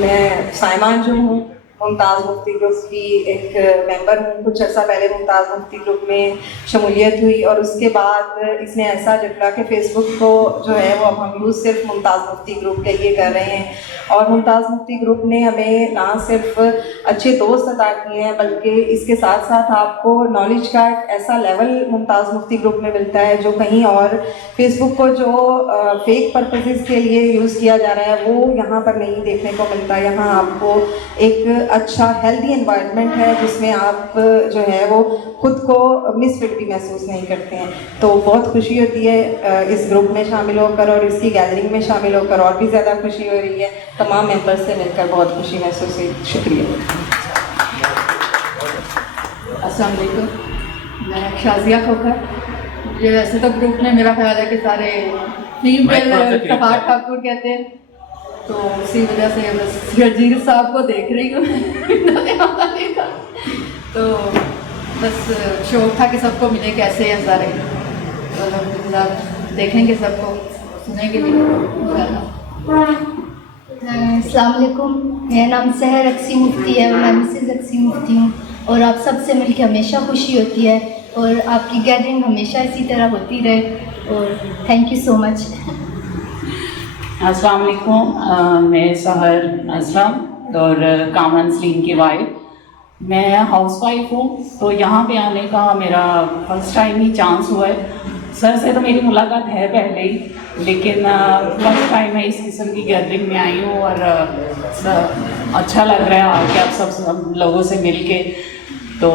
میں سائمان جو ہوں ممتاز مفتی گروپ کی ایک ممبر ہوں. کچھ عرصہ پہلے ممتاز مفتی گروپ میں شمولیت ہوئی اور اس کے بعد اس نے ایسا جٹلا کہ فیس بک کو جو ہے وہ اب ہم یوز صرف ممتاز مفتی گروپ کے لیے کر رہے ہیں. اور ممتاز مفتی گروپ نے ہمیں نہ صرف اچھے دوست عطا کیے ہیں بلکہ اس کے ساتھ ساتھ آپ کو نالج کا ایک ایسا لیول ممتاز مفتی گروپ میں ملتا ہے جو کہیں اور فیس بک کو جو فیک پرپزز کے لیے یوز کیا جا رہا ہے وہ یہاں پر نہیں دیکھنے کو ملتا. یہاں آپ کو ایک اچھا ہیلدی انوائرمنٹ ہے جس میں آپ جو ہے وہ خود کو مس فٹ بھی محسوس نہیں کرتے ہیں. تو بہت خوشی ہوتی ہے اس گروپ میں شامل ہو کر اور اس کی گیدرنگ میں شامل ہو کر اور بھی زیادہ خوشی ہو رہی ہے. تمام ممبرس سے مل کر بہت خوشی محسوس ہوئی. شکریہ. السلام علیکم. میں شازیہ کھوکھر. یہ ویسے تو گروپ میں میرا خیال ہے کہ سارے فیمیل تفار ٹھاکر کہتے ہیں تو اسی وجہ سے بس جرجیر صاحب کو دیکھ رہی ہوں نہیں تھا تو بس شوق تھا کہ سب کو ملے کیسے ہیں سارے. الحمدللہ دیکھیں گے سب کو سنیں گے بھی. السلام علیکم. میرا نام سحر اکسی مفتی ہے اور میں مسز اکسی مفتی ہوں اور آپ سب سے مل کے ہمیشہ خوشی ہوتی ہے اور آپ کی گیدرنگ ہمیشہ اسی طرح ہوتی رہے اور تھینک یو سو مچ. السلام علیکم. میں سحر اسلم اور کامران سلیم کی وائف. میں ہاؤس وائف ہوں تو یہاں پہ آنے کا میرا فرسٹ ٹائم ہی چانس ہوا ہے. سر سے تو میری ملاقات ہے پہلے ہی لیکن فرسٹ ٹائم میں اس قسم کی گیدرنگ میں آئی ہوں اور اچھا لگ رہا ہے آ کے آپ سب لوگوں سے مل کے. تو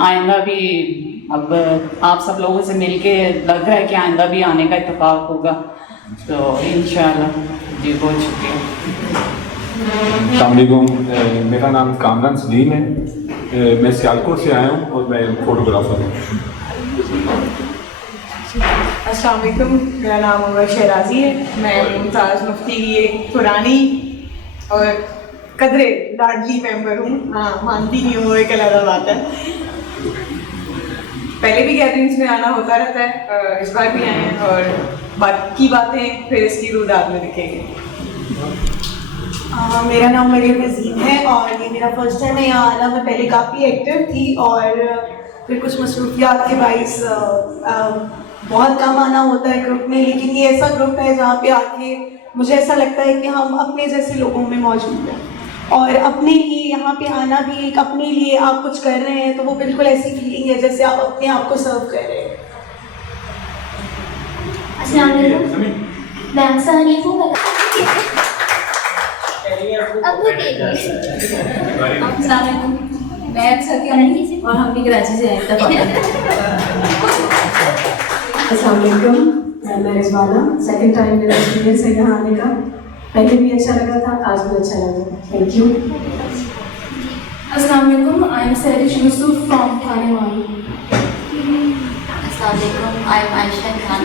آئندہ بھی اب آپ سب لوگوں سے مل کے لگ رہا ہے کہ آئندہ بھی آنے کا اتفاق ہوگا تو انشاءاللہ. جی بہت شکریہ. السلام علیکم. میرا نام کامران سلیم ہے. میں سیالکوٹ سے آیا ہوں اور میں فوٹوگرافر ہوں. السلام علیکم. میرا نام عمر شہرازی ہے. میں ممتاز مفتی کی ایک پرانی اور قدرے لاڈلی ممبر ہوں. ہاں مانتی نہیں ہوں وہ ایک علیحدہ بات ہے. پہلے بھی گیدرنگس میں آنا ہوتا رہتا ہے, اس بار بھی آئے ہیں اور باقی باتیں پھر اس کی رودات میں دکھیں گے. میرا نام مریم نظیم ہے اور یہ میرا فرسٹ ٹائم ہے یہاں آنا. میں پہلے کافی ایکٹیو تھی اور پھر کچھ مصروفیات کے باعث بہت کم آنا ہوتا ہے گروپ میں, لیکن یہ ایسا گروپ ہے جہاں پہ آ کے مجھے ایسا لگتا ہے کہ ہم اپنے جیسے لوگوں میں موجود ہیں اور اپنے لیے یہاں پہ آنا بھی ایک اپنے لیے آپ کچھ کر رہے ہیں تو وہ بالکل ایسی فیلنگ ہے جیسے آپ اپنے آپ کو سرو کر رہے ہیں. السلام علیکم. میں اکثر حنیف ہوں. السلام علیکم. میں اکثر اور ہم بھی کراچی سے ہیں. السلام علیکم. میں رضوانہ. سیکنڈ ٹائم میرا ایکسپیرینس ہے یہاں آنے کا. پہلے بھی اچھا لگا تھا, آج بھی اچھا لگا. Thank you. السلام علیکم. I am Sehrish Yousuf from Thane وان. السلام علیکم. I am Aisha Khan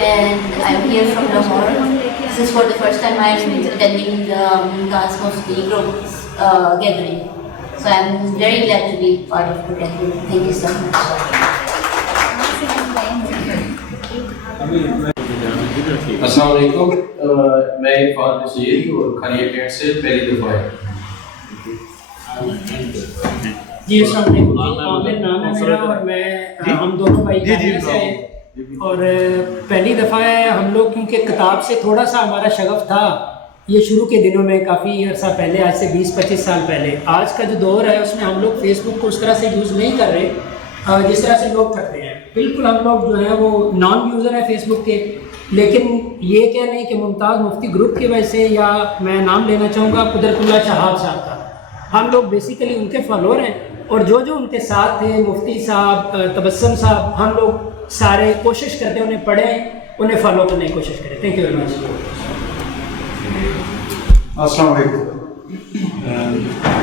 and I am here from Lahore. This is for the first time I am attending the Mumtaz Mufti Group's gathering. So I am very glad to be part of the gathering. Thank you so much. السلام علیکم. میں عرفان نصیر اور کھانیہ Kate سے پہلی دفعہ ہے. جی السلام علیکم. عامر نام ہے میرا اور میں ہم دونوں بھائی کھانیہ سے ہیں اور پہلی دفعہ ہے ہم لوگ کیونکہ کتاب سے تھوڑا سا ہمارا شغف تھا یہ شروع کے دنوں میں کافی عرصہ پہلے, آج سے 20-25 سال پہلے. آج کا جو دور ہے اس میں ہم لوگ فیس بک کو اس طرح سے یوز نہیں کر رہے جس طرح سے لوگ کرتے ہیں. بالکل ہم لوگ جو ہیں وہ نان یوزر ہیں فیس بک کے, لیکن یہ کیا نہیں کہ ممتاز مفتی گروپ کی وجہ سے, یا میں نام لینا چاہوں گا قدرت اللہ شہاب صاحب کا, ہم لوگ بیسیکلی ان کے فالوور ہیں اور جو ان کے ساتھ تھے مفتی صاحب, تبسم صاحب, ہم لوگ سارے کوشش کرتے ہیں انہیں پڑھیں, انہیں فالو کرنے کی کوشش کریں. Thank you very much. السلام علیکم.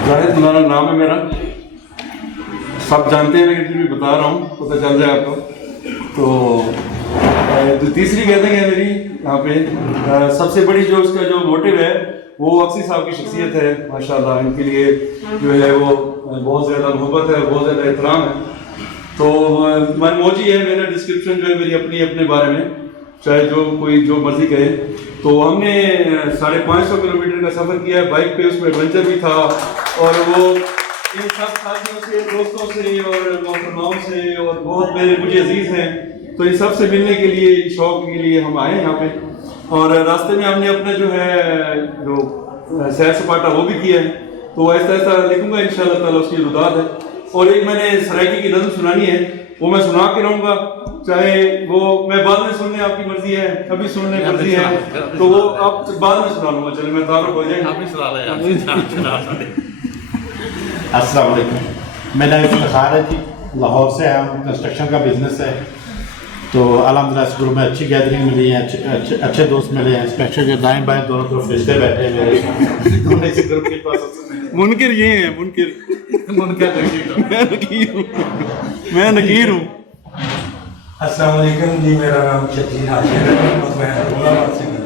زاہد مولانا نام ہے میرا. سب جانتے ہیں لیکن پھر بھی بتا رہا ہوں, پتہ چل جائے آپ کو. تو تیسری گیدرنگ ہے میری یہاں پہ. سب سے بڑی جو اس کا جو موٹیو ہے وہ اکسی صاحب کی شخصیت ہے. ماشاءاللہ ان کے لیے جو ہے وہ بہت زیادہ محبت ہے, بہت زیادہ احترام ہے. تو من موجی ہے میرا ڈسکرپشن جو ہے میری اپنے بارے میں चाहे जो मर्जी कहे। तो हमने 550 किलोमीटर का सफ़र किया है बाइक पे, उसमें एडवेंचर भी था, और वो इन सब साथियों से, दोस्तों से और मोहतरमाओं से और बहुत मुझे अजीज़ हैं, तो इन सब से मिलने के लिए, शौक के लिए हम आए यहाँ पे। और रास्ते में हमने अपना जो है जो सैर सपाटा वो भी किया है, तो ऐसा ऐसा लिखूँगा इंशाअल्लाह ताला, उसकी रुदात है। और एक मैंने सराइकी की नज़म सुनानी है, वो मैं सुना के रहूँगा, चाहे वो मैं बाद में सुनने आपकी मर्जी है, अभी सुनने मर्जी है, तो वो आप बाद में सुना लूँगा। चलिए मैं तारुफ हो जाएगा। अस्सलाम वालेकुम, मेरा नाम इफ्तिखार है जी, लाहौर से आया हूँ, कंस्ट्रक्शन का बिजनेस है। तो अल्हम्दुलिल्लाह इस ग्रुप में अच्छी गैदरिंग मिली है, अच्छे दोस्त मिले हैं, स्पेशल जो दाएं बाएं दोनों तरफ रिश्ते बैठे हैं मेरे दोनों इस ग्रुप के पास। मुनकिर ये हैं, मुनकिर मैं नकीर हूँ। अस्सलाम वालेकुम जी, मेरा नाम शकील हाशिर है और मैं हैदराबाद से हूँ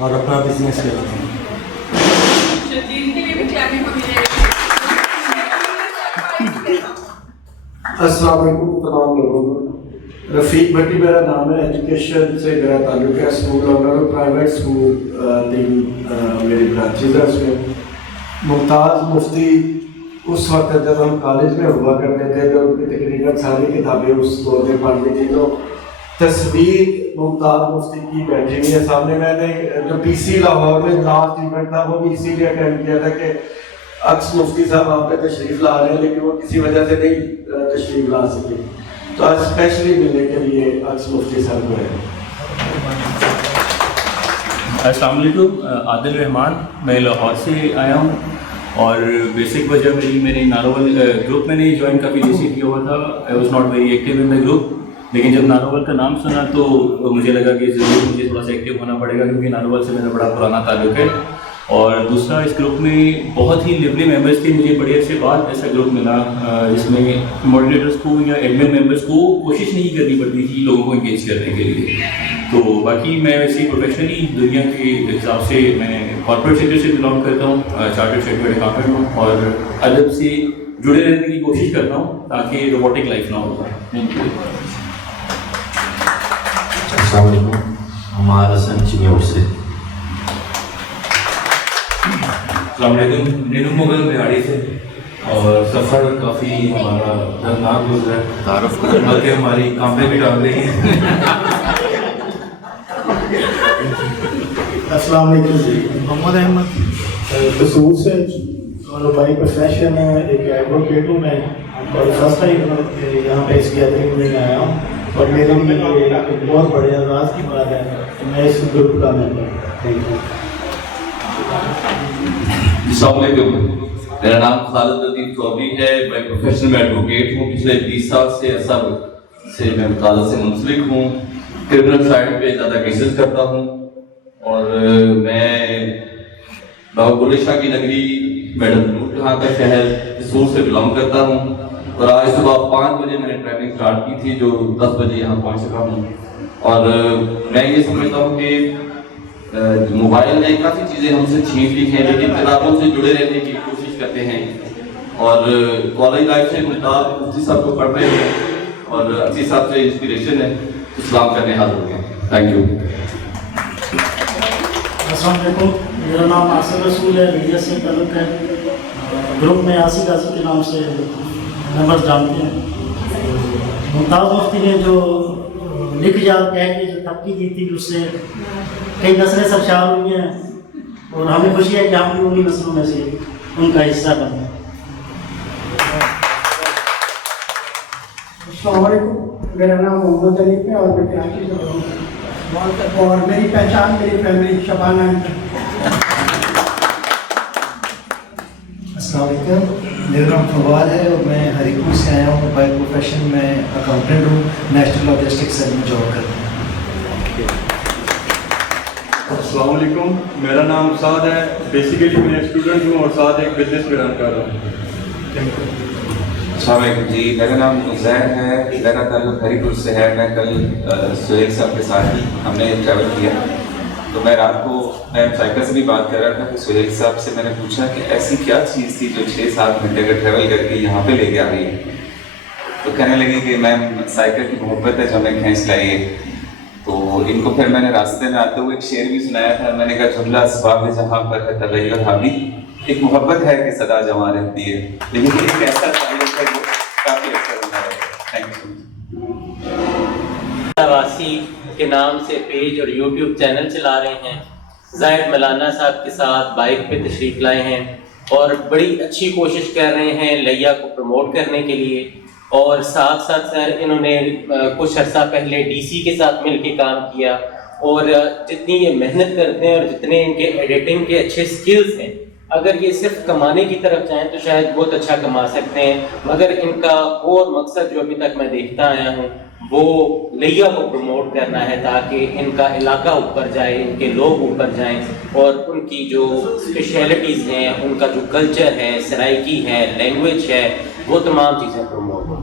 और अपना बिजनेस करता हूँ। अस्सलाम वालेकुम तमाम लोगों को। रफ़ीक भट्टी मेरा नाम है, एजुकेशन से मेरा ताल्लुक है, स्कूल और प्राइवेट स्कूल 3 मेरी ब्रांचेज है उसमें। मुमताज़ मुफ्ती उस वक्त जब हम कॉलेज में हुआ करते थे तो उनकी तकरीबन सारी किताबें उस दौर में पढ़ ली थी, तो तस्वीर मुमताज़ मुफ्ती की बैठी हुई है सामने। मैंने जो PC लाहौर में लास्ट इवेंट था वो भी इसीलिए अटेंड किया था कि अक्स मुफ्ती साहब वहाँ पे तशरीफ़ ला रहे हैं, लेकिन वो किसी वजह से नहीं तशरीफ़ ला सके, तो आज स्पेशली मिलने के लिए अक्स मुफ्ती साहब को है। अस्सलाम वालेकुम, आदिल रहमान, मैं लाहौर से आया हूँ। और बेसिक वजह मेरे नारोवल ग्रुप मैंने ज्वाइन काफ़ी देर से किया हुआ था। I was not very active in the group, लेकिन जब नारोवल का नाम सुना तो मुझे लगा कि ज़रूर मुझे थोड़ा सा एक्टिव होना पड़ेगा, क्योंकि नारोवल से मेरा बड़ा पुराना ताल्लुक है। और दूसरा, इस ग्रुप में बहुत ही लिवली मेंबर्स थे। मुझे बड़े अरसे बाद ऐसा ग्रुप मिला जिसमें मॉडरेटर्स को या एडमिन मेंबर्स को कोशिश नहीं करनी पड़ती थी लोगों को इंगेज करने के लिए। तो बाकी मैं वैसे प्रोफेशनली दुनिया के हिसाब से मैं कॉर्पोरेट सेक्टर से बिलोंग करता हूँ, चार्टर्ड चार्टर्ड अकाउंटेंट हूँ, और अदब से जुड़े रहने की कोशिश करता हूँ ताकि रोबोटिक लाइफ ना हो। Thank you. अस्सलाम वालेकुम, हमारा हसन चिन्योर से। अस्सलाम वालेकुम, नीनू मुगल बिहाड़ी से। और सफ़र काफ़ी हमारा दर्दनाक गुजरा है, तारुफ बल्कि हमारी कांपे भी डाल रही हैं। अस्सलाम वालेकुम जी, मोहम्मद अहमद कसूर से, और भाई प्रोफेशन है एक एडवोकेट हूँ मैं, और फर्स्ट टाइम यहाँ पे इस गैदरिंग में आया हूँ, और मेरे लिए एक बहुत बड़े आज़ाद की बात है मैं इस ग्रुप का मेंबर। Thank you. अस्सलाम वालेकुम, मेरा नाम खालिद लतीफ़ चौधरी है, मैं प्रोफेशनल एडवोकेट हूँ। पिछले 20 साल से असर से मैं मुताला से मुंसलिक हूँ, क्रिमिनल साइड पे ज़्यादा केसेस करता हूँ। और मैं बाबुल शाह की नगरी मैडम जहाँ का शहर सूर से बिलोंग करता हूँ, और आज सुबह 5 बजे मैंने ट्रैवलिंग स्टार्ट की थी, जो 10 बजे यहाँ पहुँच चुका हूँ। और मैं ये समझता हूँ कि मोबाइल ने काफ़ी चीज़ें हमसे छीन ली हैं, लेकिन किताबों से जुड़े रहने की कोशिश करते हैं। और कॉलेज लाइफ से मुताबिक मुफ्ती साहब को पढ़ रहे हैं और अच्छी साहब से इंस्पिरेशन है, इस्लाम करने हाथ हो गए। Thank you. अस्सलाम वालेकुम, मेरा नाम आसिफ रसूल है, मीडिया से ताल्लुक़ है। ग्रुप में आसिफ आसिफ के नाम से मेंबर्स जानते हैं। मुमताज़ मुफ्ती ने जो लिख जा कह के जो तरक्की की थी, उससे कई नस्लें सरशार हुई हैं, और हमें खुशी है कि हम भी उन्हीं नस्लों में से उनका हिस्सा बने। अस्सलाम वालेकुम, मेरा नाम मोहम्मद अलीफ है और मैं कराची से हूँ, और मेरी पहचान मेरी फैमिली शबाना है। अस्सलाम वालेकुम, मेरा नाम फवाद है और मैं हरिपुर से आया हूँ। बाय प्रोफेशन में अकाउंटेंट हूँ, नेशनल लॉजिस्टिक्स सेल में जॉब करता हूँ। अस्सलाम वालेकुम, मेरा नाम साद है, बेसिकली मैं स्टूडेंट हूँ और साथ एक बिजनेस भी रन कर रहा हूँ। Thank you. अस्सलाम वालेकुम जी, मेरा नाम उज़ैर है, मेरा ताल्लुक हरिपुर से है। मैं कल सुहेल साहब के साथ ही हमने ट्रैवल किया, तो मैं रात को मैं साइकिल से भी बात कर रहा था, तो सुहेल साहब से मैंने पूछा कि ऐसी क्या चीज़ थी जो 6-7 घंटे का ट्रैवल करके यहाँ पे लेके आ रही है। तो कहने लगे कि मैम साइकिल की मोहब्बत है जो हमें खींच लाई है। तो इनको फिर मैंने रास्ते में आते हुए एक शेर भी सुनाया था, मैंने कहा जुमला असबाब जहाँ पर है तगैर हावी, एक मोहब्बत है कि सदा जवां रहती है, लेकिन एक ऐसा ताल्लुक है जो काफ़ी अच्छा बना है। Thank you. वासी के नाम से पेज और यूट्यूब चैनल चला रहे हैं, ज़ाहिद मौलाना साहब के साथ बाइक पे तशरीफ़ लाए हैं और बड़ी अच्छी कोशिश कर रहे हैं लैया को प्रमोट करने के लिए। और साथ साथ सर इन्होंने कुछ अर्सा पहले डीसी के साथ मिलकर काम किया, और जितनी ये मेहनत करते हैं और जितने इनके एडिटिंग के अच्छे स्किल्स हैं, अगर ये सिर्फ कमाने की तरफ जाएं तो शायद बहुत अच्छा कमा सकते हैं, मगर इनका और मकसद जो अभी तक मैं देखता आया हूँ वो लैया को प्रमोट करना है, ताकि इनका इलाका ऊपर जाए, इनके लोग ऊपर जाएं और उनकी जो स्पेशलिटीज़ हैं, उनका जो कल्चर है, सराइकी है, लैंग्वेज है, वो तमाम चीज़ें प्रमोट हों।